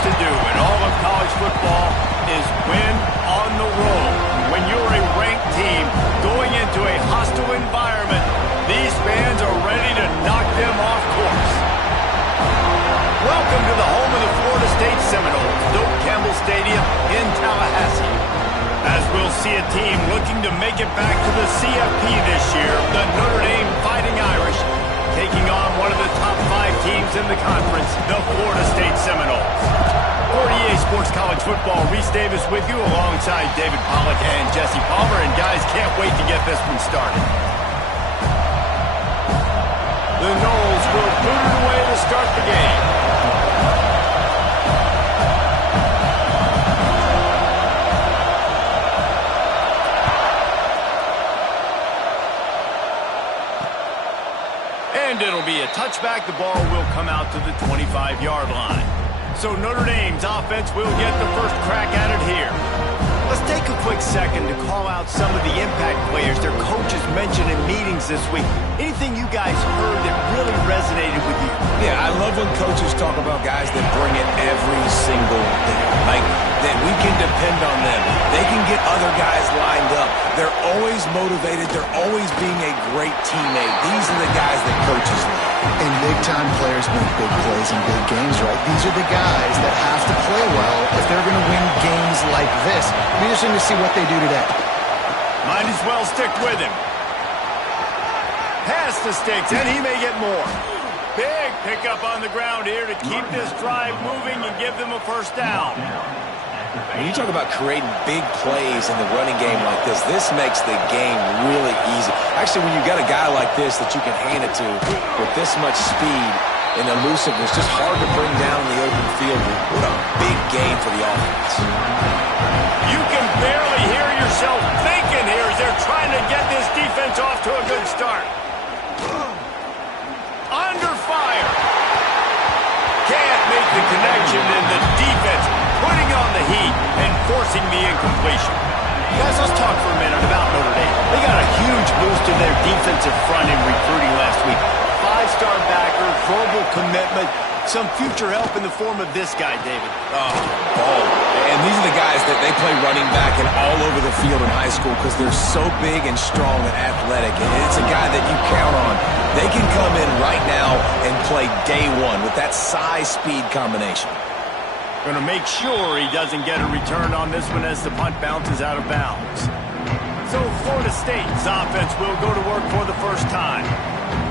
to do in all of college football is win on the road. When you're a ranked team going into a hostile environment, these fans are ready to knock them off course. Welcome to the home of the Florida State Seminoles, Doak Campbell Stadium in Tallahassee. As we'll see a team looking to make it back to the CFP this year, the Notre Dame Fighting Irish, taking on one of the top 5 teams in the conference, the Florida State Seminoles. For EA Sports College Football, Reese Davis with you alongside David Pollack and Jesse Palmer. And guys, can't wait to get this one started. The Noles will boot it away to start the game. And it'll be a touchback. The ball will come out to the 25-yard line. So Notre Dame's offense will get the first crack at it here. Let's take a quick second to call out some of the impact players their coaches mentioned in meetings this week. Anything you guys heard that really resonated with you? Yeah, I love when coaches talk about guys that bring it every single day. Like, that we can depend on them. They can get other guys lined up. They're always motivated. They're always being a great teammate. These are the guys that coaches love. And big-time players make big plays in big games, right? These are the guys that have to play well if they're going to win games like this. It'll be interesting to see what they do today. Might as well stick with him. Pass to Sticks, and he may get more. Big pickup on the ground here to keep this drive moving and give them a first down. When you talk about creating big plays in the running game like this makes the game really easy. Actually, when you got a guy like this that you can hand it to with this much speed and elusiveness, just hard to bring down in the open field. What a big game for the offense. You can barely hear yourself thinking here as they're trying to get this defense off to a good start. Under fire. Can't make the connection, and the defense putting on the heat and forcing the incompletion. Guys, let's talk for a minute about Notre Dame. They got a huge boost in their defensive front in recruiting last week. 5-star backer, verbal commitment, some future help in the form of this guy, David. Oh, ball. And these are the guys that they play running back and all over the field in high school because they're so big and strong and athletic. And it's a guy that you count on. They can come in right now and play day one with that size-speed combination. Going to make sure he doesn't get a return on this one as the punt bounces out of bounds. So Florida State's offense will go to work for the first time.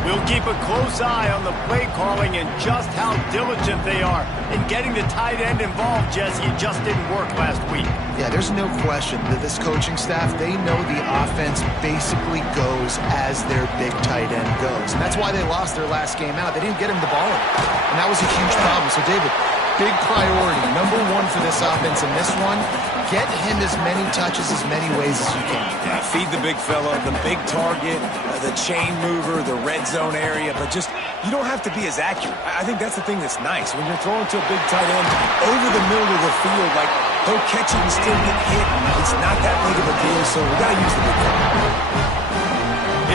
We'll keep a close eye on the play calling and just how diligent they are in getting the tight end involved, Jesse. It just didn't work last week. Yeah, there's no question that this coaching staff, they know the offense basically goes as their big tight end goes. And that's why they lost their last game out. They didn't get him the ball in. And that was a huge problem. So, David, big priority, number one for this offense in this one, get him as many touches, as many ways as you can. Yeah, feed the big fella, the big target, the chain mover, the red zone area, but just, you don't have to be as accurate. I think that's the thing that's nice. When you're throwing to a big tight end over the middle of the field, like, he'll catch it and still get hit. It's not that big of a deal, so we got to use the big fella.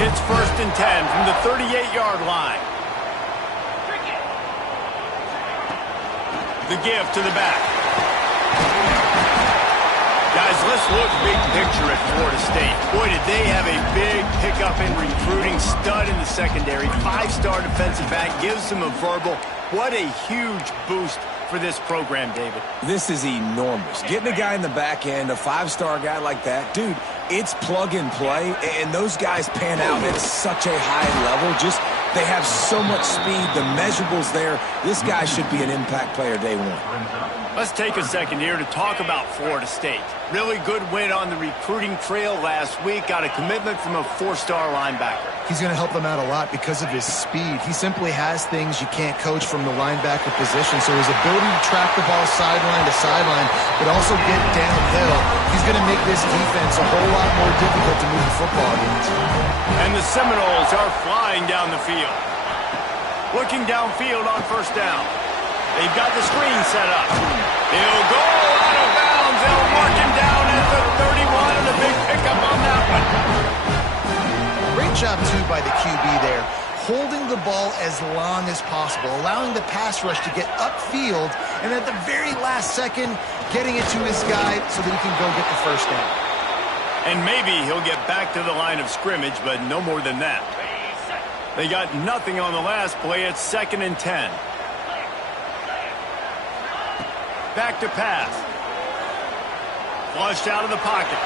It's 1st and 10 from the 38-yard line. The give to the back. Guys, let's look big picture at Florida State. Boy, did they have a big pickup in recruiting. Stud in the secondary. 5-star defensive back. Gives them a verbal. What a huge boost for this program, David. This is enormous. Getting a guy in the back end, a 5-star guy like that, dude, it's plug and play, and those guys pan out at such a high level. Just, they have so much speed. The measurables there. This guy should be an impact player day one. Let's take a second here to talk about Florida State. Really good win on the recruiting trail last week. Got a commitment from a 4-star linebacker. He's going to help them out a lot because of his speed. He simply has things you can't coach from the linebacker position. So his ability to track the ball sideline to sideline, but also get downhill, he's going to make this defense a whole lot more difficult to move the football against. And the Seminoles are flying down the field. Looking downfield on 1st down. They've got the screen set up. He'll go out of bounds. They'll mark him down at the 31, and a big pickup on that one. Great job, too, by the QB there. Holding the ball as long as possible, allowing the pass rush to get upfield and at the very last second, getting it to his guy so that he can go get the first down. And maybe he'll get back to the line of scrimmage, but no more than that. They got nothing on the last play. It's 2nd and 10. Back to pass. Flushed out of the pocket.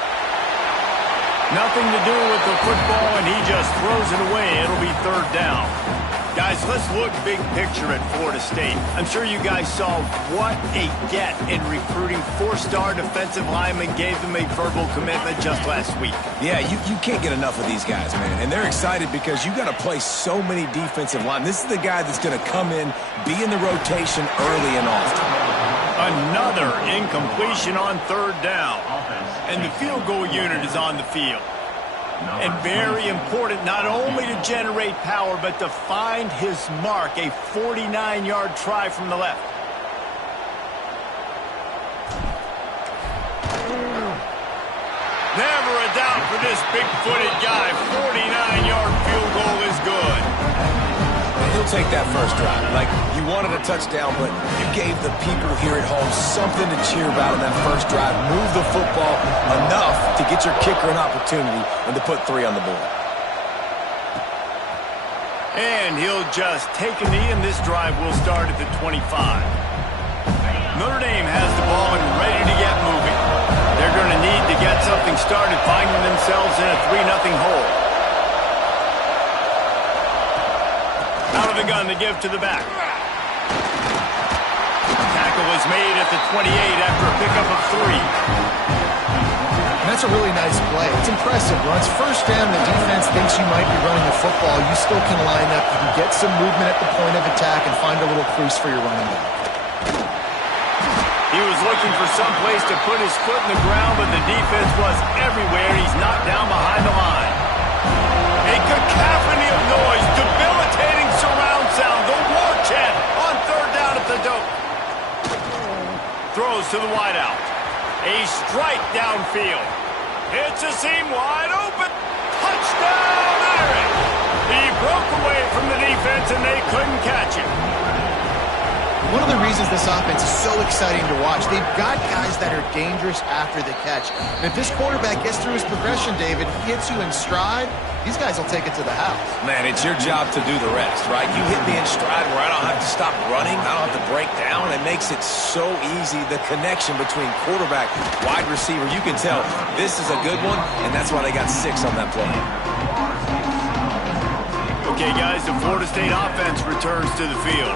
Nothing to do with the football, and he just throws it away. It'll be 3rd down. Guys, let's look big picture at Florida State. I'm sure you guys saw what a get in recruiting 4-star defensive linemen gave them a verbal commitment just last week. Yeah, you can't get enough of these guys, man. And they're excited because you got to play so many defensive line. This is the guy that's going to come in, be in the rotation early and often. Another incompletion on 3rd down. And the field goal unit is on the field. And very important not only to generate power, but to find his mark, a 49-yard try from the left. Never a doubt for this big-footed guy. 49-yard field goal is good. He'll take that first drive. Like, you wanted a touchdown, but you gave the people here at home something to cheer about in that first drive. Move the football enough to get your kicker an opportunity and to put 3 on the board. And he'll just take a knee, and this drive will start at the 25. Notre Dame has the ball and ready to get moving. They're going to need to get something started, finding themselves in a 3-0 hole. Out of the gun to give to the back. Tackle is made at the 28 after a pickup of 3. And that's a really nice play. It's impressive. When it's first down, the defense thinks you might be running the football. You still can line up. You can get some movement at the point of attack and find a little crease for your running back. He was looking for some place to put his foot in the ground, but the defense was everywhere. He's knocked down behind the line. A cacophony of noise, debilitating surround sound, the war chant on 3rd down at the dope. Throws to the wideout. A strike downfield. It's a seam wide open. Touchdown, Irish. He broke away from the defense and they couldn't catch him. One of the reasons this offense is so exciting to watch, they've got guys that are dangerous after the catch. And if this quarterback gets through his progression, David, he hits you in stride, these guys will take it to the house. Man, it's your job to do the rest, right? You hit me in stride where I don't have to stop running, I don't have to break down. It makes it so easy, the connection between quarterback, wide receiver. You can tell this is a good one, and that's why they got 6 on that play. Okay, guys, the Florida State offense returns to the field.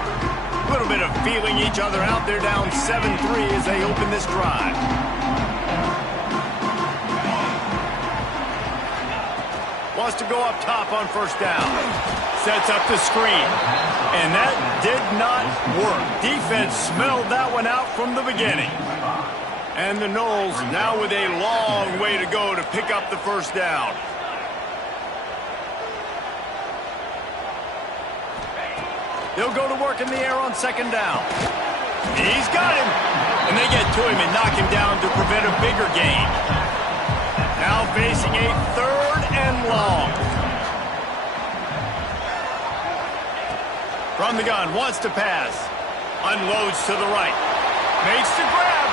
A little bit of feeling each other out. They're down 7-3 as they open this drive. Wants to go up top on 1st down. Sets up the screen. And that did not work. Defense smelled that one out from the beginning. And the Noles now with a long way to go to pick up the 1st down. They'll go to work in the air on 2nd down. He's got him. And they get to him and knock him down to prevent a bigger gain. Now facing a 3rd and long. From the gun, wants to pass. Unloads to the right. Makes the grab.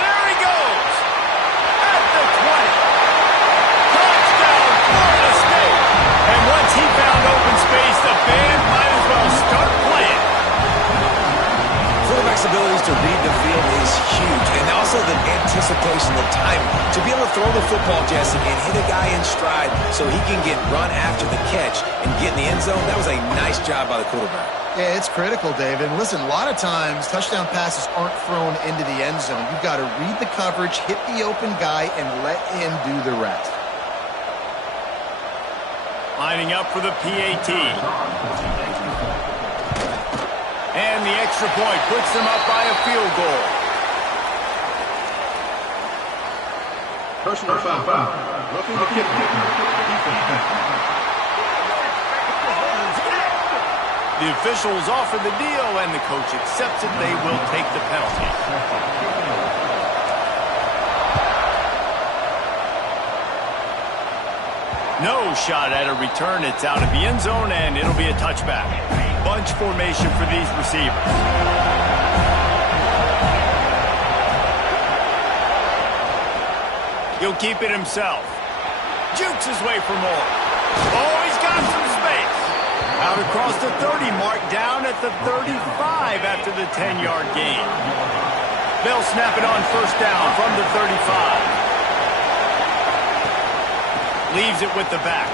There he goes. At the 20. Touchdown, Florida State. And once he found open space, the band might as well start playing. Quarterback's abilities to read the field is huge, and also the anticipation, the timing. To be able to throw the football, Jesse, and hit a guy in stride so he can get run after the catch and get in the end zone, that was a nice job by the quarterback. Yeah, it's critical, David. Listen, a lot of times touchdown passes aren't thrown into the end zone. You've got to read the coverage, hit the open guy, and let him do the rest. Lining up for the PAT. And the extra point puts them up by a field goal. Personal foul. Roughing the kick. The officials offer the deal, and the coach accepts it. They will take the penalty. No shot at a return. It's out of the end zone, and it'll be a touchback. Bunch formation for these receivers. He'll keep it himself. Jukes his way for more. Oh, he's got some space. Out across the 30 mark, down at the 35 after the 10-yard gain. They'll snap it on first down from the 35. Leaves it with the back.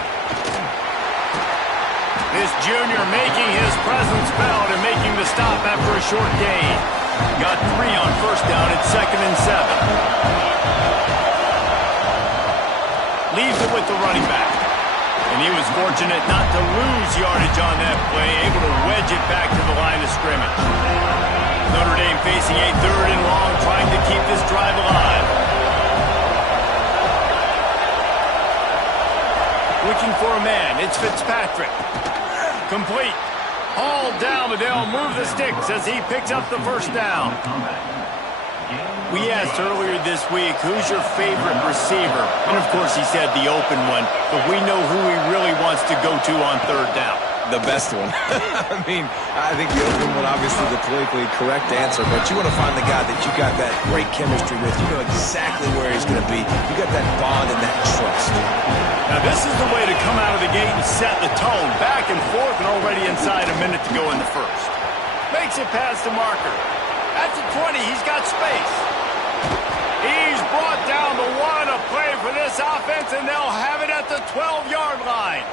This junior making his presence felt and making the stop after a short gain. Got 3 on first down at 2nd and 7. Leaves it with the running back. And he was fortunate not to lose yardage on that play, able to wedge it back to the line of scrimmage. Notre Dame facing a 3rd and long, trying to keep this drive alive. Looking for a man. It's Fitzpatrick. Complete. Hauled down, but they'll move the sticks as he picks up the first down. We asked earlier this week, who's your favorite receiver? And, of course, he said the open one, but we know who he really wants to go to on 3rd down. The best one. I mean, I think the open one, obviously the politically correct answer, but you want to find the guy that you got that great chemistry with. You know exactly where he's going to be. You got that bond and that trust. Now, this is the way to come out of the gate and set the tone. Back and forth and already inside a minute to go in the first. Makes it past the marker. At the 20, he's got space. He's brought down the 1, a play for this offense, and they'll have it at the 12-yard line.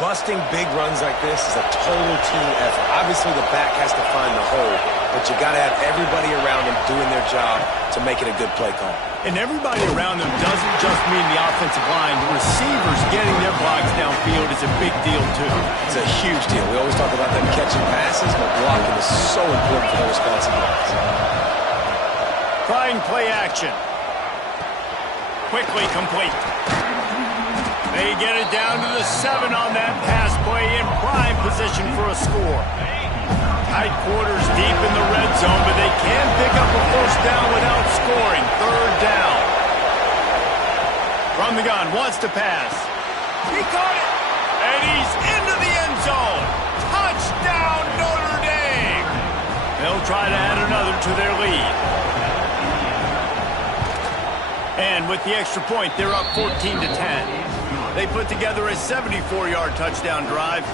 Busting big runs like this is a total team effort. Obviously, the back has to find the hole, but you got to have everybody around him doing their job to make it a good play call. And everybody around them doesn't just mean the offensive line. The receivers getting their blocks downfield is a big deal, too. It's a huge deal. We always talk about them catching passes, but blocking is so important for the responsive lines. Trying play action. Quickly complete. They get it down to the 7 on that pass play in prime position for a score. Tight quarters deep in the red zone, but they can pick up a first down without scoring. 3rd down. From the gun, wants to pass. He caught it, and he's into the end zone. Touchdown, Notre Dame. They'll try to add another to their lead. And with the extra point, they're up 14-10. They put together a 74-yard touchdown drive.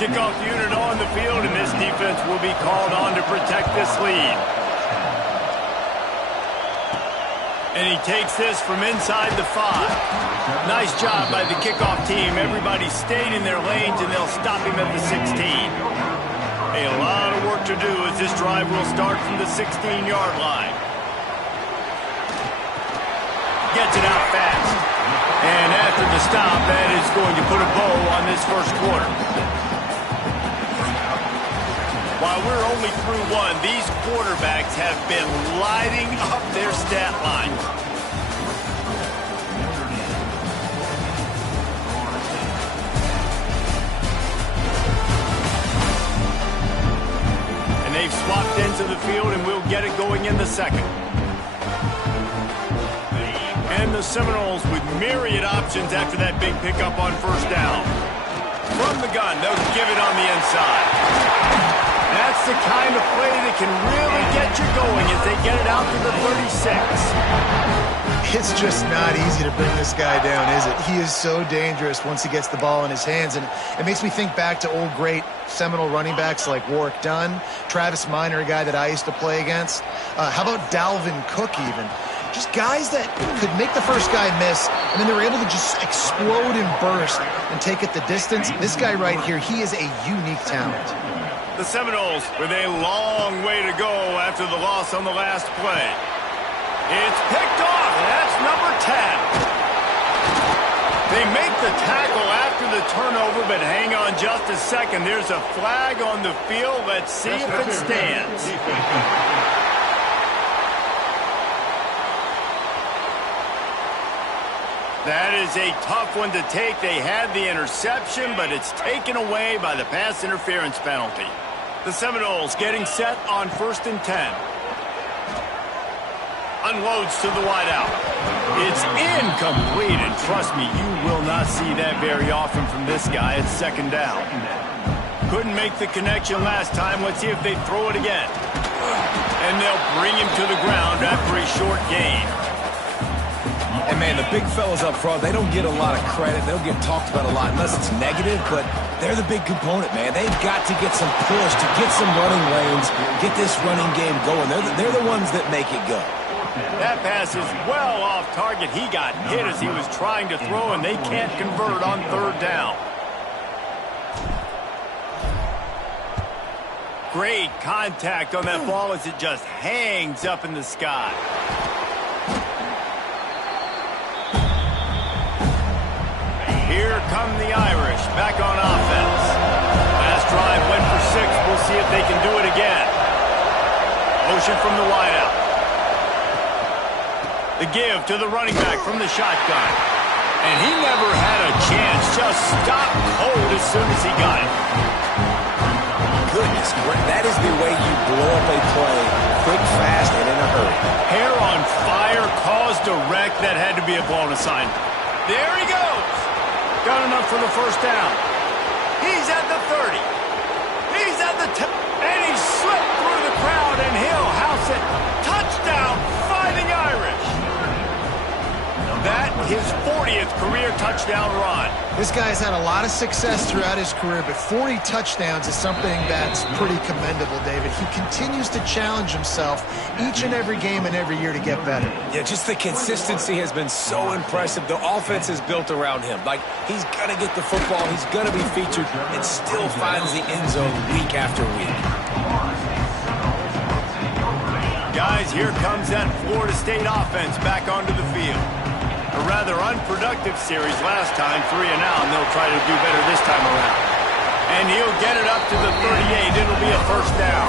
Kickoff unit on the field, and this defense will be called on to protect this lead. And he takes this from inside the 5. Nice job by the kickoff team. Everybody stayed in their lanes, and they'll stop him at the 16. A lot of work to do as this drive will start from the 16-yard line. Gets it out fast. And after the stop, that is going to put a bow on this first quarter. While we're only through 1, these quarterbacks have been lighting up their stat lines. And they've swapped into the field, and we'll get it going in the second. And the Seminoles with myriad options after that big pickup on first down. From the gun, they'll give it on the inside. That's the kind of play that can really get you going as they get it out to the 36. It's just not easy to bring this guy down, is it? He is so dangerous once he gets the ball in his hands, and it makes me think back to old great Seminole running backs like Warwick Dunn, Travis Minor, a guy that I used to play against. How about Dalvin Cook even? Just guys that could make the first guy miss, and then they were able to just explode and burst and take it the distance. This guy right here, he is a unique talent. The Seminoles with a long way to go after the loss on the last play. It's picked off, and that's number 10. They make the tackle after the turnover, but hang on just a second. There's a flag on the field. Let's see if it stands. That is a tough one to take. They had the interception, but it's taken away by the pass interference penalty. The Seminoles getting set on 1st and 10. Unloads to the wideout. It's incomplete, and trust me, you will not see that very often from this guy. It's 2nd down. Couldn't make the connection last time. Let's see if they throw it again. And they'll bring him to the ground after a short gain. the big fellas up front, they don't get a lot of credit. They don't get talked about a lot unless it's negative, but they're the big component, man. They've got to get some push, to get some running lanes, get this running game going. They're the ones that make it go. That pass is well off target. He got hit as he was trying to throw, and they can't convert on third down. Great contact on that ball as it just hangs up in the sky. Here come the Irish back on offense. Last drive went for 6. We'll see if they can do it again. Motion from the wideout. The give to the running back from the shotgun. And he never had a chance. Just stopped cold as soon as he got it. Goodness, that is the way you blow up a play, quick, fast, and in a hurry. Hair on fire, caused a wreck. That had to be a blown assignment. There he goes. Got enough for the first down. He's at the 30. He's at the 10. And he slipped through the crowd, and he'll house it. Touchdown, Fighting Irish. That his 40th career touchdown run. This guy's had a lot of success throughout his career, but 40 touchdowns is something that's pretty commendable, David. He continues to challenge himself each and every game and every year to get better. Yeah, just the consistency has been so impressive. The offense is built around him. Like, he's going to get the football, he's going to be featured, and still finds the end zone week after week. Guys, here comes that Florida State offense back onto the field. A rather unproductive series last time, 3 and out, and they'll try to do better this time around. And he'll get it up to the 38. It'll be a first down.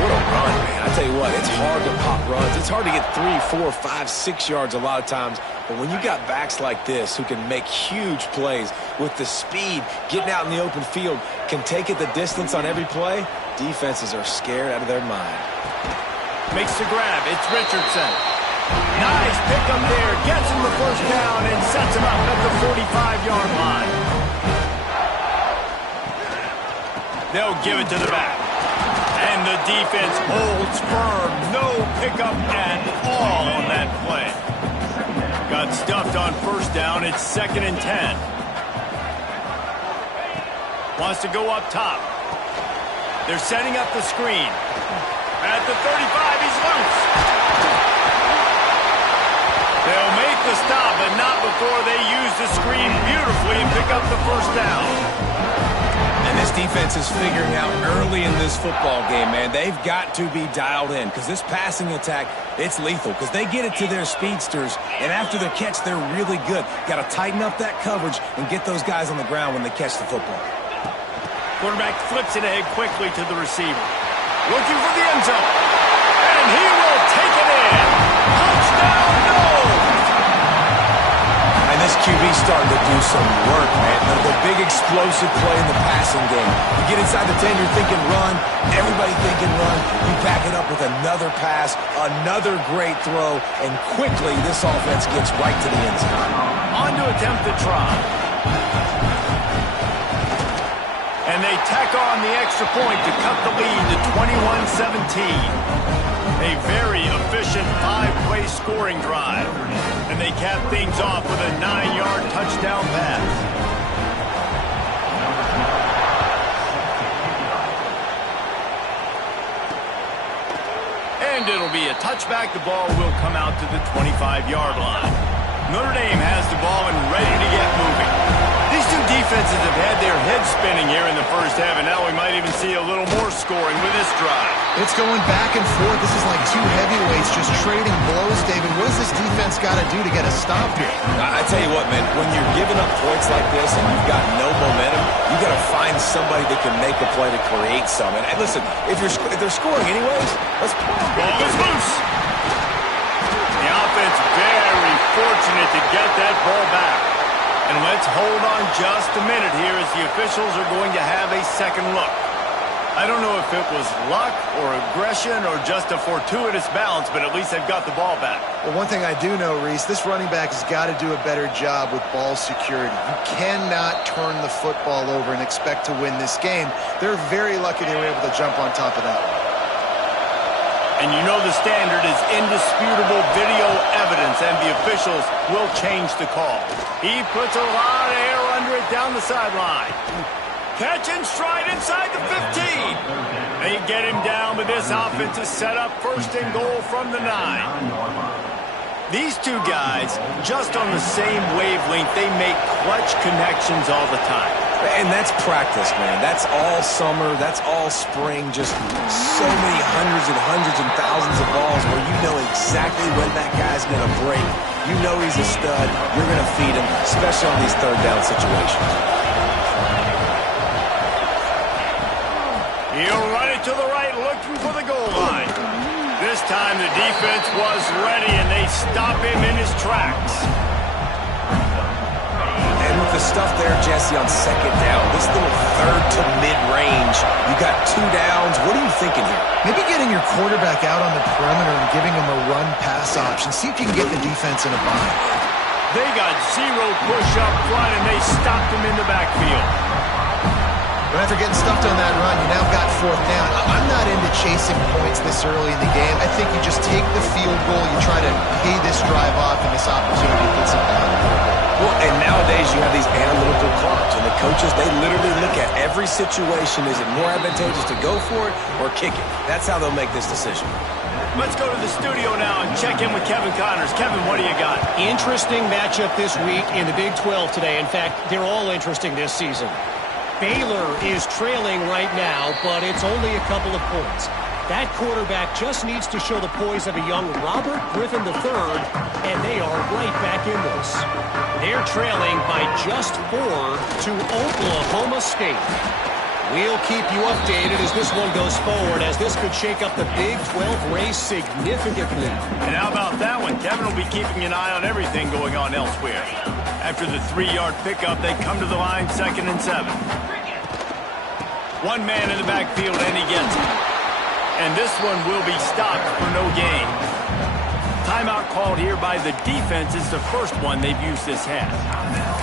What a run, man. I tell you what, it's hard to pop runs. It's hard to get 3, 4, 5, 6 yards a lot of times. But when you got backs like this who can make huge plays with the speed, getting out in the open field, can take it the distance on every play, defenses are scared out of their mind. Makes the grab. It's Richardson. Nice pick up there. Gets him the first down and sets him up at the 45-yard line. They'll give it to the back. And the defense holds firm. No pickup at all on that play. Got stuffed on first down. It's 2nd and 10. Wants to go up top. They're setting up the screen. At the 35, he's loose. They'll make the stop, but not before they use the screen beautifully and pick up the first down. And this defense is figuring out early in this football game, man. They've got to be dialed in because this passing attack, it's lethal because they get it to their speedsters, and after the catch, they're really good. Got to tighten up that coverage and get those guys on the ground when they catch the football. Quarterback flips it ahead quickly to the receiver. Looking for the end zone. And he will take it in. Touchdown, no! And this QB's starting to do some work, man. The big explosive play in the passing game. You get inside the 10, you're thinking run. Everybody thinking run. You back it up with another pass, another great throw, and quickly this offense gets right to the end zone. On to attempt the try. And they tack on the extra point to cut the lead to 21-17. A very efficient 5-play scoring drive. And they cap things off with a 9-yard touchdown pass. And it'll be a touchback. The ball will come out to the 25-yard line. Notre Dame has the ball and ready to get moving. These two defenses have had their heads spinning here in the first half, and now we might even see a little more scoring with this drive. It's going back and forth. This is like two heavyweights just trading blows, David. What does this defense got to do to get a stop here? I tell you what, man, when you're giving up points like this and you've got no momentum, you got to find somebody that can make a play to create some. And listen, if they're scoring anyways, let's play. Ball is loose. The offense very fortunate to get that ball back. And let's hold on just a minute here as the officials are going to have a second look. I don't know if it was luck or aggression or just a fortuitous bounce, but at least they've got the ball back. Well, one thing I do know, Reese, this running back has got to do a better job with ball security. You cannot turn the football over and expect to win this game. They're very lucky they were able to jump on top of that one. And you know the standard is indisputable video evidence, and the officials officials will change the call. He puts a lot of air under it down the sideline. Catch and stride inside the 15. They get him down, but this offense is set up first and goal from the 9. These two guys, just on the same wavelength, they make clutch connections all the time. And that's practice, man. That's all summer. That's all spring. Just so many hundreds and thousands of balls where you know exactly when that guy's going to break. You know he's a stud. You're going to feed him, especially on these third down situations. He'll run it to the right, looking for the goal line. This time the defense was ready, and they stop him in his tracks. And with the stuff there, Jesse, on second down, this little third to mid-range, you got 2 downs. What are you thinking here? Maybe getting your quarterback out on the perimeter and giving him a run-pass option. See if you can get the defense in a bind. They got 0 push up front, and they stopped him in the backfield. But after getting stuffed on that run, you now got 4th down. I'm not into chasing points this early in the game. I think you just take the field goal, you try to pay this drive off, and this opportunity gets it down a little bit. Well, and nowadays you have these analytical clocks, and the coaches, they literally look at every situation. Is it more advantageous to go for it or kick it? That's how they'll make this decision. Let's go to the studio now and check in with Kevin Connors. Kevin, what do you got? Interesting matchup this week in the Big 12 today. In fact, they're all interesting this season. Baylor is trailing right now, but it's only a couple of points. That quarterback just needs to show the poise of a young Robert Griffin III, and they are right back in this. They're trailing by just 4 to Oklahoma State. We'll keep you updated as this one goes forward, as this could shake up the Big 12 race significantly. And how about that one? Kevin will be keeping an eye on everything going on elsewhere. After the 3-yard pickup, they come to the line 2nd and 7. One man in the backfield, and he gets it. And this one will be stopped for no gain. Timeout called here by the defense. It's the first one they've used this half.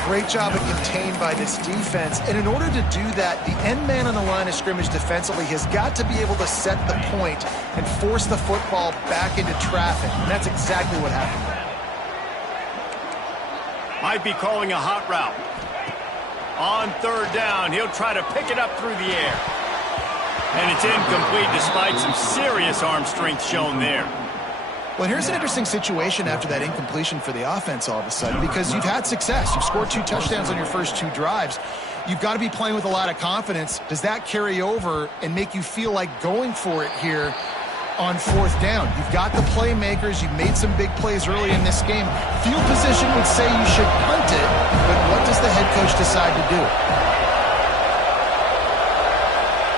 Great job of contained by this defense. And in order to do that, the end man on the line of scrimmage defensively has got to be able to set the point and force the football back into traffic. And that's exactly what happened there. Might be calling a hot route. On 3rd down, he'll try to pick it up through the air. And it's incomplete despite some serious arm strength shown there. Well, here's an interesting situation after that incompletion for the offense all of a sudden, because you've had success. You've scored 2 touchdowns on your first 2 drives. You've got to be playing with a lot of confidence. Does that carry over and make you feel like going for it here on 4th down? You've got the playmakers. You've made some big plays early in this game. Field position would say you should punt it, but what does the head coach decide to do?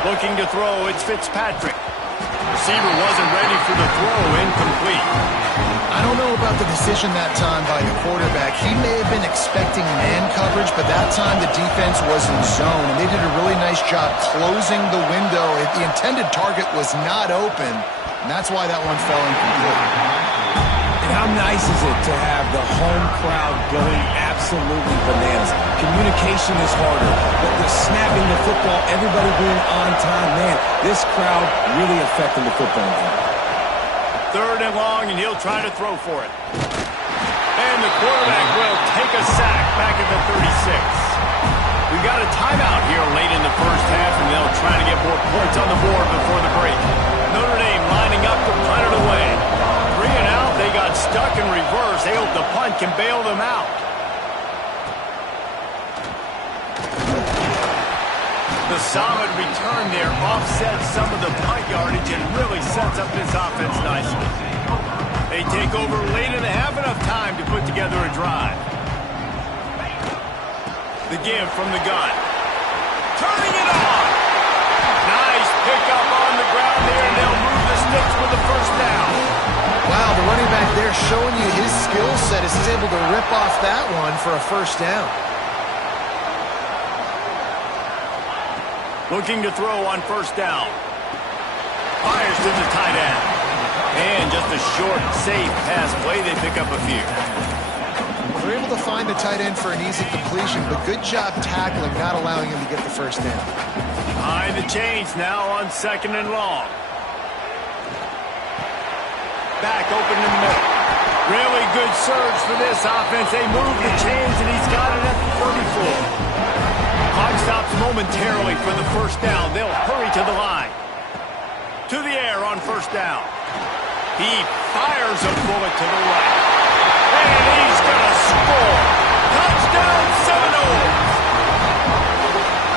Looking to throw, it's Fitzpatrick. Receiver wasn't ready for the throw, incomplete. I don't know about the decision that time by the quarterback. He may have been expecting man coverage, but that time the defense was in zone, and they did a really nice job closing the window. The intended target was not open, and that's why that one fell incomplete. And how nice is it to have the home crowd going absolutely bananas? Communication is harder, but the snapping the football, everybody being on time, man, this crowd really affecting the football game. 3rd and long, and he'll try to throw for it. And the quarterback will take a sack back at the 36. We got a timeout here late in the first half, and they'll try to get more points on the board before the break. Notre Dame lining up to punt it away. 3 and out, they got stuck in reverse. They hope the punt can bail them out. The solid return there offsets some of the punt yardage and really sets up this offense nicely. They take over late and they have enough time to put together a drive. The give from the gun. Turning it on. Nice pickup on the ground there, and they'll move the sticks with the 1st down. Wow, the running back there showing you his skill set as he's able to rip off that one for a 1st down. Looking to throw on 1st down. Fires to the tight end. And just a short, safe pass play. They pick up a few. They're able to find the tight end for an easy completion, but good job tackling, not allowing him to get the 1st down. Behind the chains now on 2nd and long. Back open in the middle. Really good surge for this offense. They move the chains, and he's got it at the 34. Clock stops momentarily for the first down. They'll hurry to the line. To the air on first down. He fires a bullet to the right. And he's going to score. Touchdown Seminoles!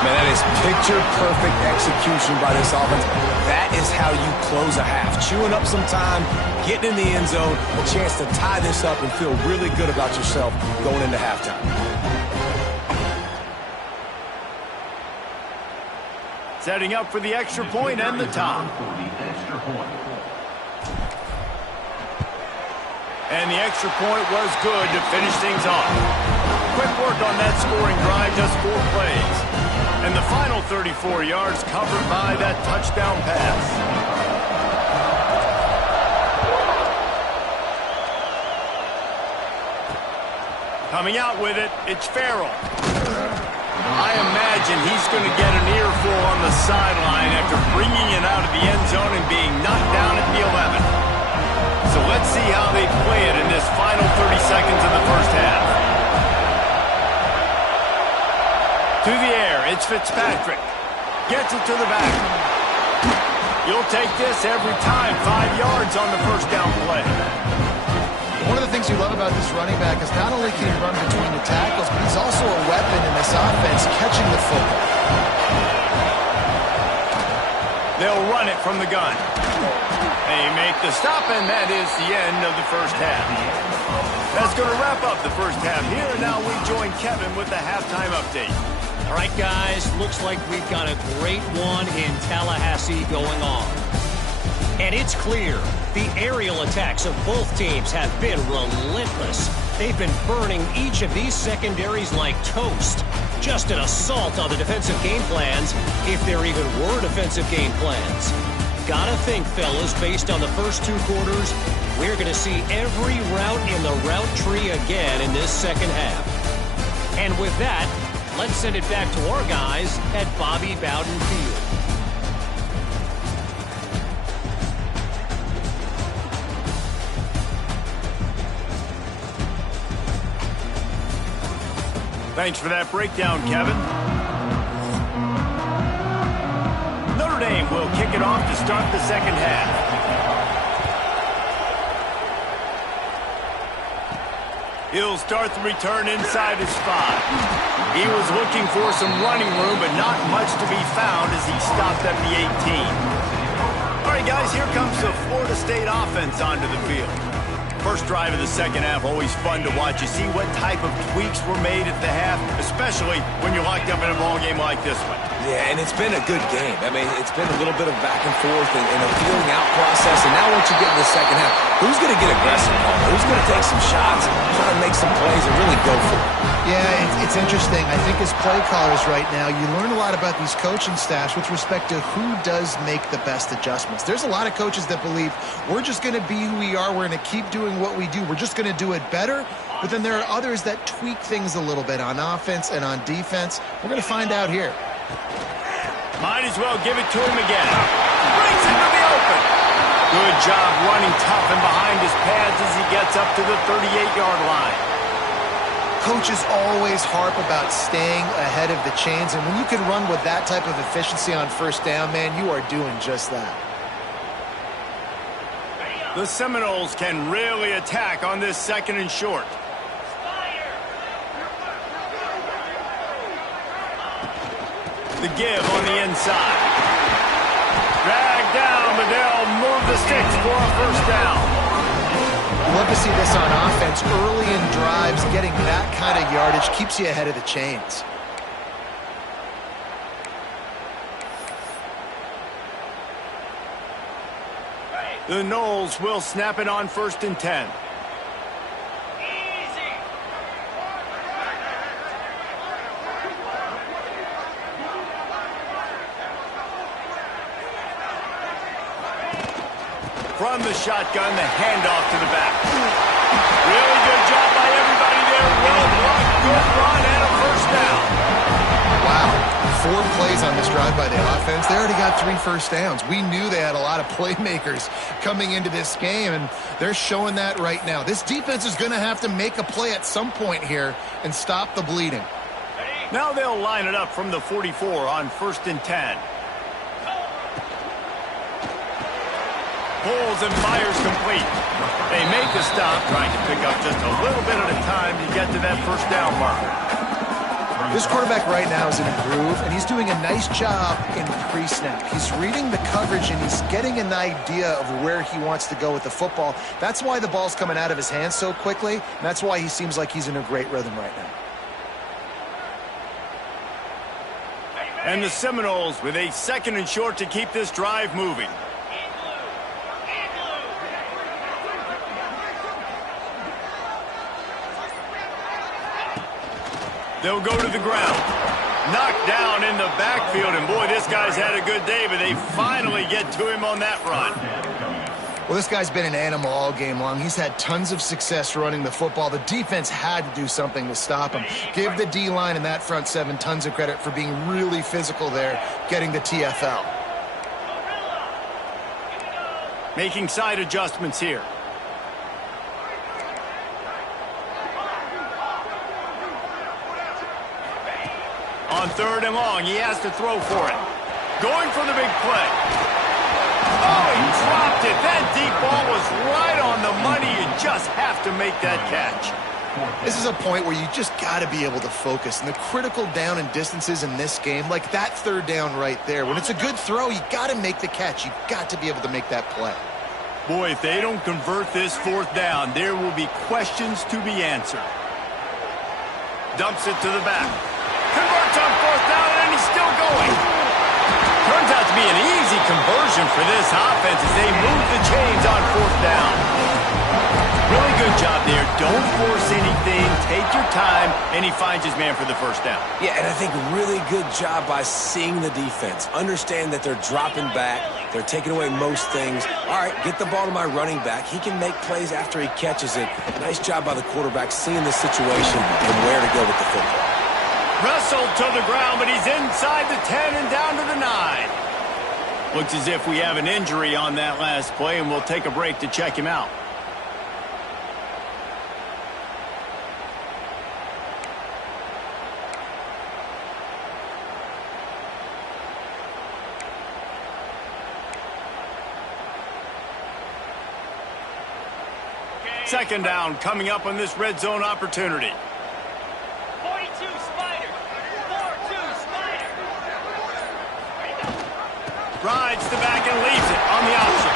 Man, that is picture-perfect execution by this offense. That is how you close a half. Chewing up some time, getting in the end zone, a chance to tie this up and feel really good about yourself going into halftime. Setting up for the extra point and the top. And the extra point was good to finish things off. Quick work on that scoring drive, just 4 plays. And the final 34 yards covered by that touchdown pass. Coming out with it, it's Farrell. I imagine he's going to get an earful on the sideline after bringing it out of the end zone and being knocked down at the 11. So let's see how they play it in this final 30 seconds of the first half. To the air, it's Fitzpatrick. Gets it to the back. You'll take this every time. 5 yards on the first down play. One of the things you love about this running back is not only can he run between the tackles, but he's also a weapon in this offense, catching the football. They'll run it from the gun. They make the stop, and that is the end of the first half. That's going to wrap up the first half here. And now we join Kevin with the halftime update. All right, guys, looks like we've got a great one in Tallahassee going on. And it's clear the aerial attacks of both teams have been relentless. They've been burning each of these secondaries like toast. Just an assault on the defensive game plans, if there even were defensive game plans. Gotta think, fellas, based on the first 2 quarters, we're going to see every route in the route tree again in this second half. And with that, let's send it back to our guys at Bobby Bowden Field. Thanks for that breakdown, Kevin. Notre Dame will kick it off to start the second half. He'll start the return inside his 5. He was looking for some running room, but not much to be found as he stopped at the 18. All right, guys, here comes the Florida State offense onto the field. First drive of the second half, always fun to watch. You see what type of tweaks were made at the half, especially when you're locked up in a ball game like this one. Yeah, and it's been a good game. I mean, it's been a little bit of back and forth and a feeling out process. And now once you get in the second half, who's going to get aggressive? Who's going to take some shots, try to make some plays, and really go for it? Yeah, it's interesting. I think as play callers right now, you learn a lot about these coaching staffs with respect to who does make the best adjustments. There's a lot of coaches that believe we're just going to be who we are. We're going to keep doing what we do. We're just going to do it better. But then there are others that tweak things a little bit on offense and on defense. We're going to find out here. Might as well give it to him again. Breaks into the open. Good job running tough and behind his pads as he gets up to the 38-yard line. Coaches always harp about staying ahead of the chains, and when you can run with that type of efficiency on first down, man, you are doing just that. The Seminoles can really attack on this second and short. The give on the inside. Dragged down, but they'll move the sticks for a first down. Love to see this on offense. Early in drives, getting that kind of yardage keeps you ahead of the chains. The Noles will snap it on 1st and 10. From the shotgun, the handoff to the back. Really good job by everybody there. Well blocked, good run, and a first down. Wow. 4 plays plays on this drive by the offense. They already got 3 first downs. We knew they had a lot of playmakers coming into this game, and they're showing that right now. This defense is going to have to make a play at some point here and stop the bleeding. Now they'll line it up from the 44 on 1st and 10. Pulls and fires complete. They make the stop, trying to pick up just a little bit at a time to get to that first down mark. This quarterback right now is in a groove, and he's doing a nice job in pre-snap. He's reading the coverage, and he's getting an idea of where he wants to go with the football. That's why the ball's coming out of his hands so quickly, and that's why he seems like he's in a great rhythm right now. And the Seminoles with a 2nd and short to keep this drive moving. They'll go to the ground. Knocked down in the backfield, and boy, this guy's had a good day, but they finally get to him on that run. Well, this guy's been an animal all game long. He's had tons of success running the football. The defense had to do something to stop him. Give the D-line and that front 7 tons of credit for being really physical there, getting the TFL. Making side adjustments here. On 3rd and long, he has to throw for it. Going for the big play. Oh, he dropped it. That deep ball was right on the money. You just have to make that catch. This is a point where you just got to be able to focus. And the critical down and distances in this game, like that 3rd down right there, when it's a good throw, you got to make the catch. You got to be able to make that play. Boy, if they don't convert this 4th down, there will be questions to be answered. Dumps it to the back. Converts on 4th down, and he's still going. Turns out to be an easy conversion for this offense as they move the chains on 4th down. Really good job there. Don't force anything. Take your time, and he finds his man for the 1st down. Yeah, and I think really good job by seeing the defense. Understand that they're dropping back. They're taking away most things. All right, get the ball to my running back. He can make plays after he catches it. Nice job by the quarterback seeing the situation and where to go with the football. Wrestled to the ground, but he's inside the 10 and down to the 9. Looks as if we have an injury on that last play, and we'll take a break to check him out. Second down coming up on this red zone opportunity. Rides the back and leaves it on the option.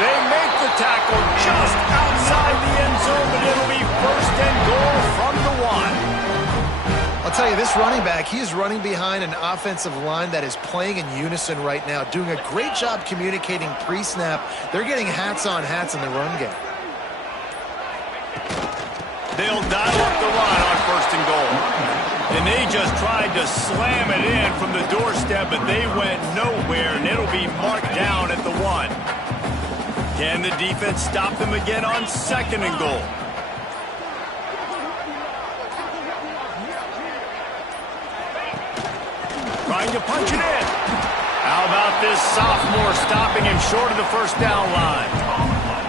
They make the tackle just outside the end zone, but it'll be 1st and goal from the 1. I'll tell you, this running back, he is running behind an offensive line that is playing in unison right now, doing a great job communicating pre-snap. They're getting hats on hats in the run game. They'll dial up the run on 1st and goal. And they just tried to slam it in from the doorstep, but they went nowhere, and it'll be marked down at the 1. Can the defense stop them again on 2nd and goal? Trying to punch it in. How about this sophomore stopping him short of the 1st down line?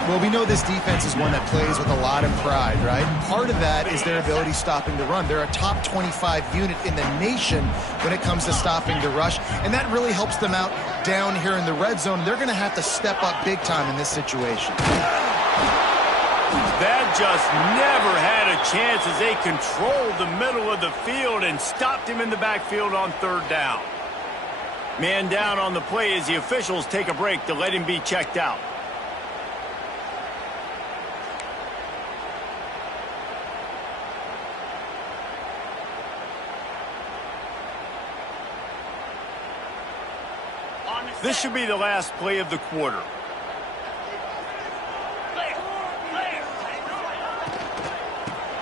Well, we know this defense is one that plays with a lot of pride, right? Part of that is their ability stopping the run. They're a top 25 unit in the nation when it comes to stopping the rush, and that really helps them out down here in the red zone. They're going to have to step up big time in this situation. That just never had a chance as they controlled the middle of the field and stopped him in the backfield on 3rd down. Man down on the play as the officials take a break to let him be checked out. This should be the last play of the quarter.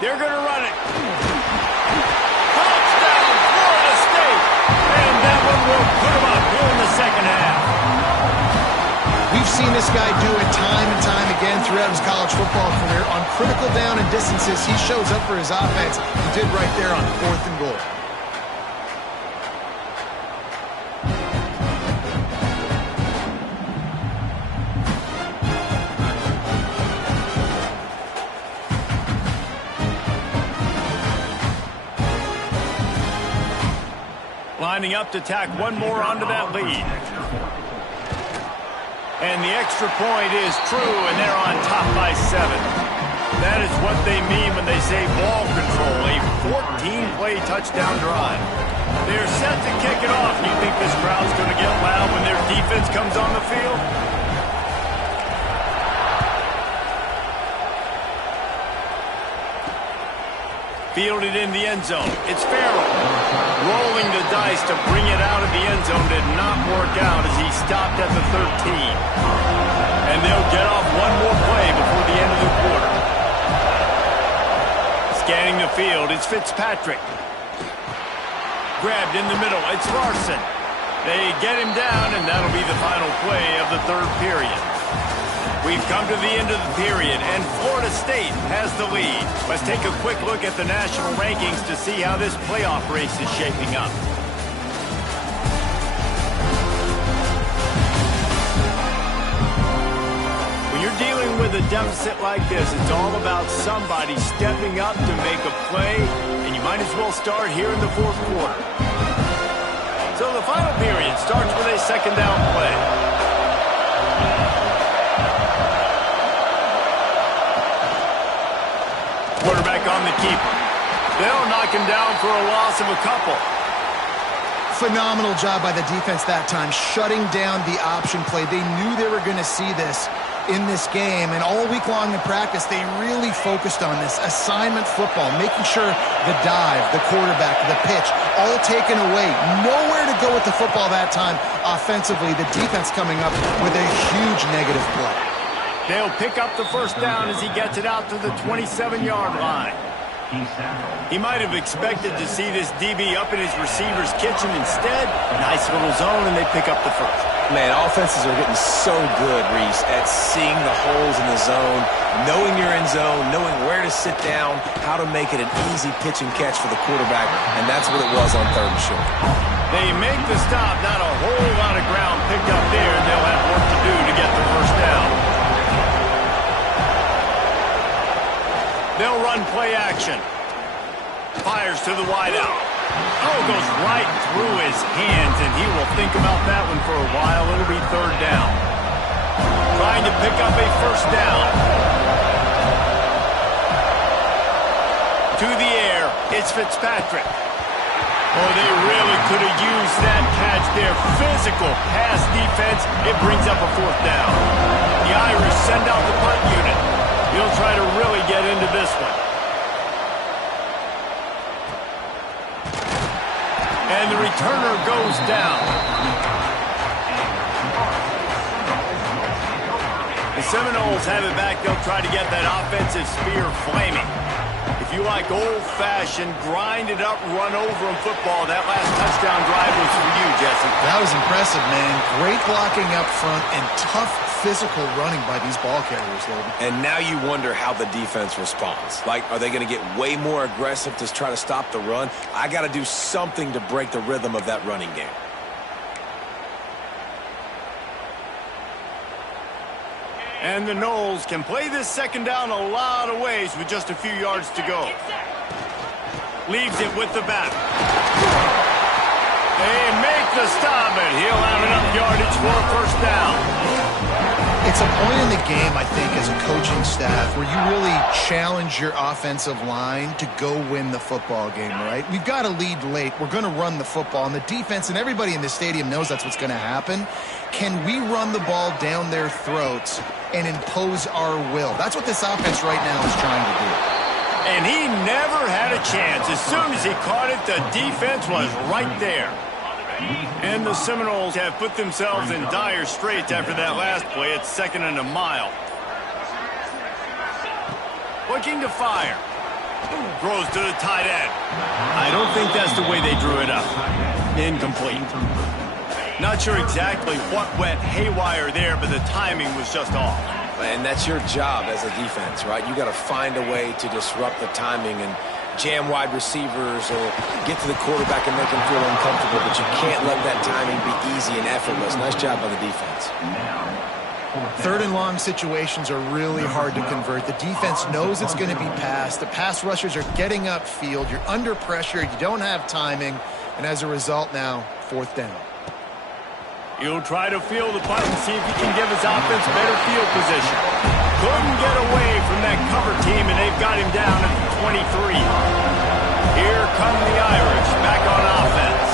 They're going to run it. Touchdown, Florida State. And that one will put them up here in the 2nd half. We've seen this guy do it time and time again throughout his college football career. On critical down and distances, he shows up for his offense. He did right there on 4th and goal. lining up to tack one more onto that lead. And the extra point is true, and they're on top by 7. That is what they mean when they say ball control, a 14-play touchdown drive. They're set to kick it off. You think this crowd's going to get loud when their defense comes on the field? Fielded in the end zone. It's Farrell. Rolling the dice to bring it out of the end zone did not work out as he stopped at the 13. And they'll get off one more play before the end of the quarter. Scanning the field, it's Fitzpatrick. Grabbed in the middle, it's Larson. They get him down, and that'll be the final play of the third period. We've come to the end of the period, and Florida State has the lead. Let's take a quick look at the national rankings to see how this playoff race is shaping up. When you're dealing with a deficit like this, it's all about somebody stepping up to make a play, and you might as well start here in the fourth quarter. So the final period starts with a second down play. Quarterback on the keeper. They'll knock him down for a loss of a couple. Phenomenal job by the defense that time, shutting down the option play. They knew they were going to see this in this game, and all week long in practice, they really focused on this assignment football, making sure the dive, the quarterback, the pitch, all taken away. Nowhere to go with the football that time offensively. The defense coming up with a huge negative play. They'll pick up the first down as he gets it out to the 27-yard line. He might have expected to see this DB up in his receiver's kitchen. Instead, nice little zone, and they pick up the first. Man, offenses are getting so good, Reese, at seeing the holes in the zone, knowing you're in zone, knowing where to sit down, how to make it an easy pitch and catch for the quarterback, and that's what it was on third and short. They make the stop, not a whole lot of ground picked up there, and they'll have work to do to get the first down. They'll run play action. Fires to the wideout. Oh, goes right through his hands, and he will think about that one for a while. It'll be third down. Trying to pick up a first down. To the air, it's Fitzpatrick. Oh, they really could have used that catch there. Physical pass defense. It brings up a fourth down. The Irish send out the punt unit. He'll try to really get into this one. And the returner goes down. The Seminoles have it back. They'll try to get that offensive spear flaming. If you like old-fashioned, grind-it-up, run-over in football, that last touchdown drive was for you, Jesse. That was impressive, man. Great blocking up front and tough physical running by these ball carriers, Logan. And now you wonder how the defense responds. Like, are they going to get way more aggressive to try to stop the run? I got to do something to break the rhythm of that running game. And the Noles can play this second down a lot of ways with just a few yards to go. Leaves it with the back. They make the stop, and he'll have enough yardage for a first down. It's a point in the game, I think, as a coaching staff where you really challenge your offensive line to go win the football game, right? We've got to lead late. We're going to run the football, and the defense and everybody in the stadium knows that's what's going to happen. Can we run the ball down their throats and impose our will? That's what this offense right now is trying to do. And he never had a chance. As soon as he caught it, the defense was right there. And the Seminoles have put themselves in dire straits after that last play. It's 2nd and a mile. Looking to fire. Throws to the tight end. I don't think that's the way they drew it up. Incomplete. Not sure exactly what went haywire there, but the timing was just off. And that's your job as a defense, right? You got to find a way to disrupt the timing and jam wide receivers or get to the quarterback and make him feel uncomfortable, but you can't let that timing be easy and effortless. Nice job by the defense. Third and long situations are really hard to convert. The defense knows it's going to be passed. The pass rushers are getting upfield. You're under pressure. You don't have timing. And as a result now, 4th down. He'll try to field the punt and see if he can give his offense better field position. Couldn't get away from that cover team, and they've got him down at the 23. Here come the Irish back on offense.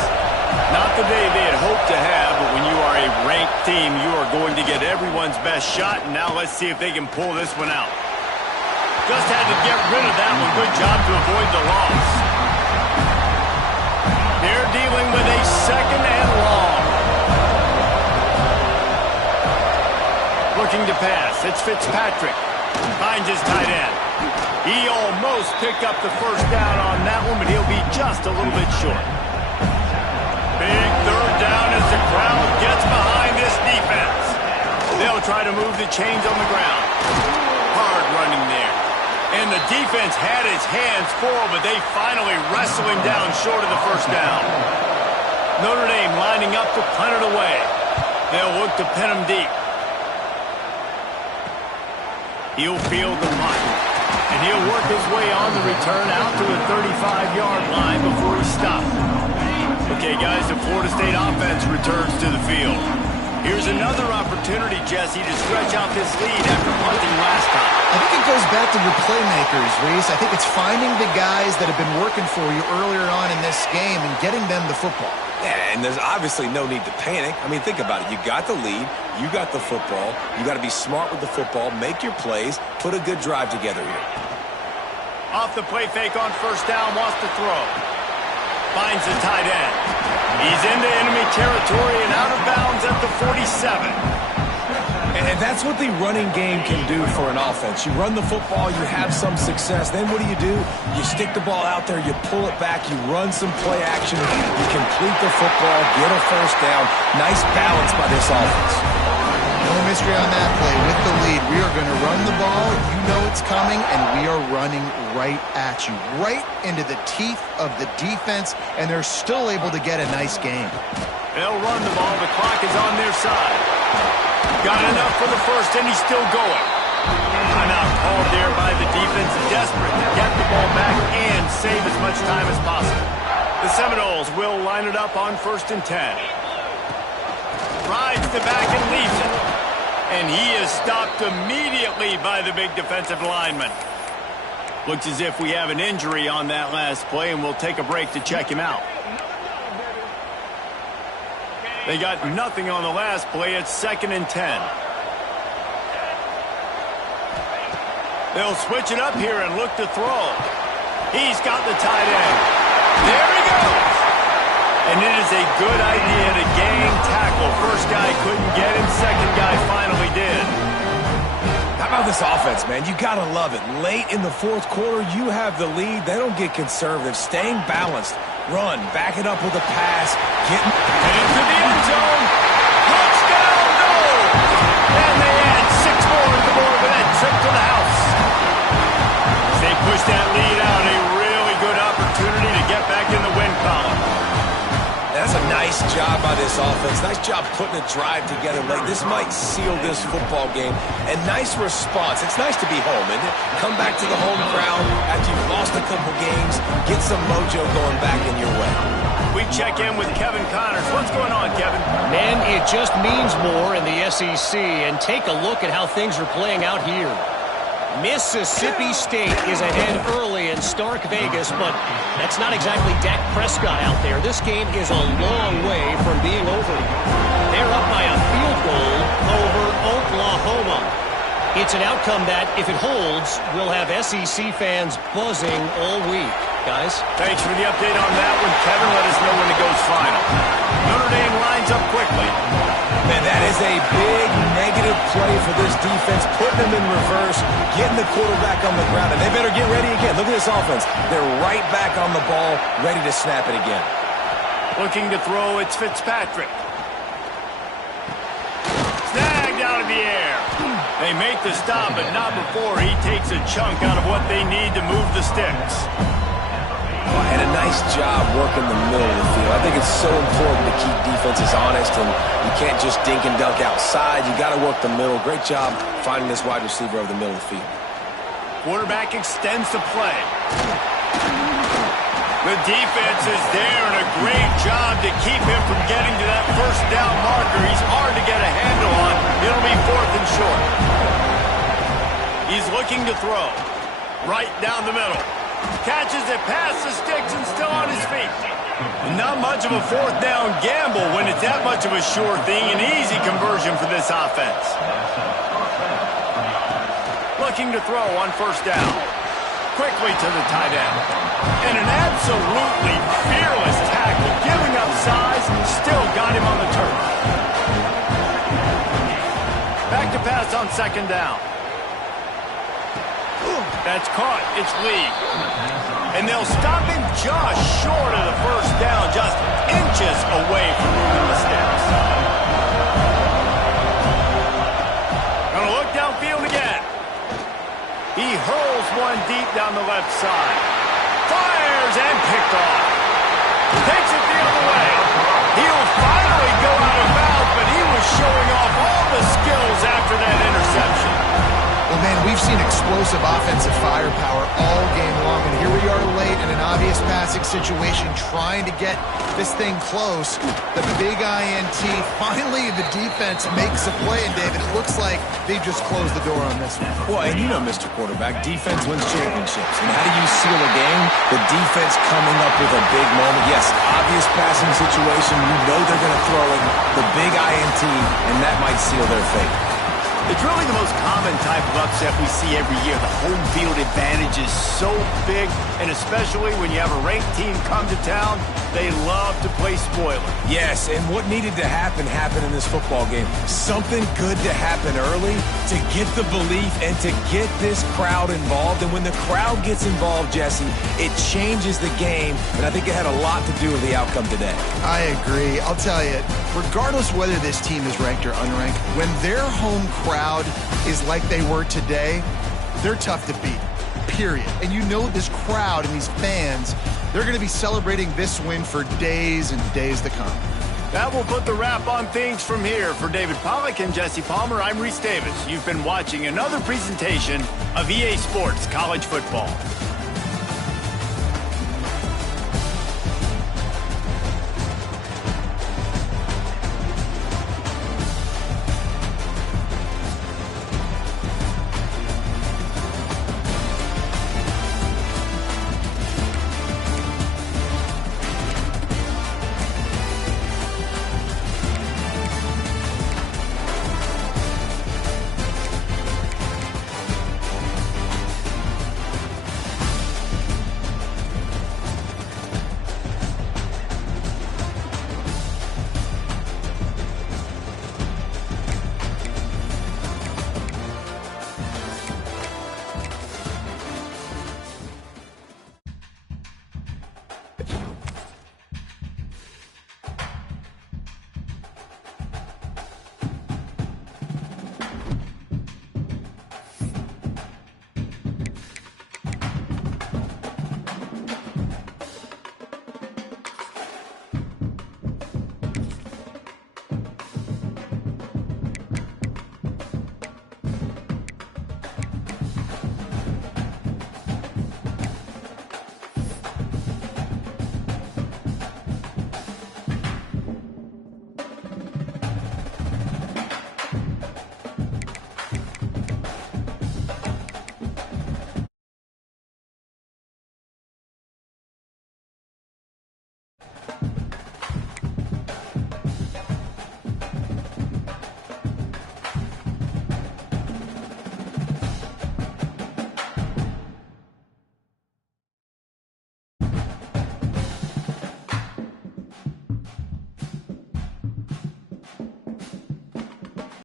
Not the day they had hoped to have, but when you are a ranked team, you are going to get everyone's best shot, and now let's see if they can pull this one out. Just had to get rid of that one. Good job to avoid the loss. They're dealing with a 2nd and long. Looking to pass. It's Fitzpatrick. Finds his tight end. He almost picked up the 1st down on that one, but he'll be just a little bit short. Big 3rd down as the crowd gets behind this defense. They'll try to move the chains on the ground. Hard running there. And the defense had his hands full, but they finally wrestle him down short of the 1st down. Notre Dame lining up to punt it away. They'll look to pin him deep. He'll field the punt. And he'll work his way on the return out to the 35-yard line before he's stopped. Okay, guys, the Florida State offense returns to the field. Here's another opportunity, Jesse, to stretch out this lead after punting last time. I think it goes back to your playmakers, Reese. I think it's finding the guys that have been working for you earlier on in this game and getting them the football. Yeah, and there's obviously no need to panic. I mean, think about it. You got the lead. You got the football. You got to be smart with the football. Make your plays. Put a good drive together here. Off the play fake on 1st down. Wants to throw. Finds the tight end. He's into enemy territory and out of bounds at the 47. And that's what the running game can do for an offense. You run the football, you have some success. Then what do? You stick the ball out there, you pull it back, you run some play action, you complete the football, get a 1st down. Nice balance by this offense. No mystery on that play. With the lead, we are going to run the ball. You know it's coming, and we are running right at you, right into the teeth of the defense, and they're still able to get a nice game. They'll run the ball. The clock is on their side. Got enough for the 1st, and he's still going. Timeout called there by the defense, desperate to get the ball back and save as much time as possible. The Seminoles will line it up on 1st and 10. Rides the back and leaves it. And he is stopped immediately by the big defensive lineman. Looks as if we have an injury on that last play, and we'll take a break to check him out. They got nothing on the last play. It's 2nd and 10. They'll switch it up here and look to throw. He's got the tight end. There he goes. And it is a good idea to gang tackle. 1st guy couldn't get him. 2nd guy finally did. How about this offense, man? You got to love it. Late in the 4th quarter, you have the lead. They don't get conservative. Staying balanced. Run. Back it up with a pass. Getting into the end zone. Touchdown, no! And they add 6 more to the board with that trip to the house. As they push that lead out, a really good opportunity to get back in the win column. That's a nice job by this offense. Nice job putting a drive together late. This might seal this football game. And nice response. It's nice to be home, isn't it? Come back to the home crowd after you've lost a couple games. Get some mojo going back in your way. We check in with Kevin Connors. What's going on, Kevin? Man, it just means more in the SEC. And take a look at how things are playing out here. Mississippi State is ahead early in Stark Vegas, but that's not exactly Dak Prescott out there. This game is a long way from being over. They're up by a field goal over Oklahoma. It's an outcome that, if it holds, will have SEC fans buzzing all week. Guys? Thanks for the update on that one, Kevin. Let us know when it goes final. Notre Dame lines up quickly. Man, that is a big negative play for this defense, putting them in reverse, getting the quarterback on the ground, and they better get ready again. Look at this offense. They're right back on the ball, ready to snap it again. Looking to throw, it's Fitzpatrick. Snagged out of the air. They make the stop, but not before he takes a chunk out of what they need to move the sticks. And a nice job working the middle of the field. I think it's so important to keep defenses honest, and you can't just dink and dunk outside. You got to work the middle. Great job finding this wide receiver over the middle of the field. Quarterback extends the play. The The defense is there, and a great job to keep him from getting to that first down marker. He's hard to get a handle on. It'll be 4th and short. He's looking to throw. Right down the middle. Catches it past the sticks and still on his feet. Not much of a 4th down gamble when it's that much of a sure thing. An easy conversion for this offense. Looking to throw on 1st down. Quickly to the tight end. And an absolutely fearless tackle. Giving up size, still got him on the turf. Back to pass on 2nd down. That's caught. It's Lee. And they'll stop him just short of the 1st down, just inches away from moving the sticks. Gonna look downfield again. He hurls one deep down the left side. Fires and picked off. Takes it the other way. He'll finally go out of bounds, but he was showing off all the skills after that interception. Well, man, we've seen explosive offensive firepower all game long, and here we are late in an obvious passing situation trying to get this thing close. The big INT, finally the defense makes a play, and David, it looks like they've just closed the door on this one. Well, and you know, Mr. Quarterback, defense wins championships. And how do you seal a game? The defense coming up with a big moment. Yes, obvious passing situation. You know they're going to throw it. The big INT, and that might seal their fate. It's really the most common type of upset we see every year. The home field advantage is so big, and especially when you have a ranked team come to town, they love to play spoiler. Yes, and what needed to happen happened in this football game. Something good to happen early to get the belief and to get this crowd involved. And when the crowd gets involved, Jesse, it changes the game, and I think it had a lot to do with the outcome today. I agree. I'll tell you, regardless whether this team is ranked or unranked, when their home crowd is like they were today, they're tough to beat, period. And you know this crowd and these fans, they're going to be celebrating this win for days and days to come. That will put the wrap on things from here. For David Pollack and Jesse Palmer, I'm Reese Davis. You've been watching another presentation of EA Sports College Football.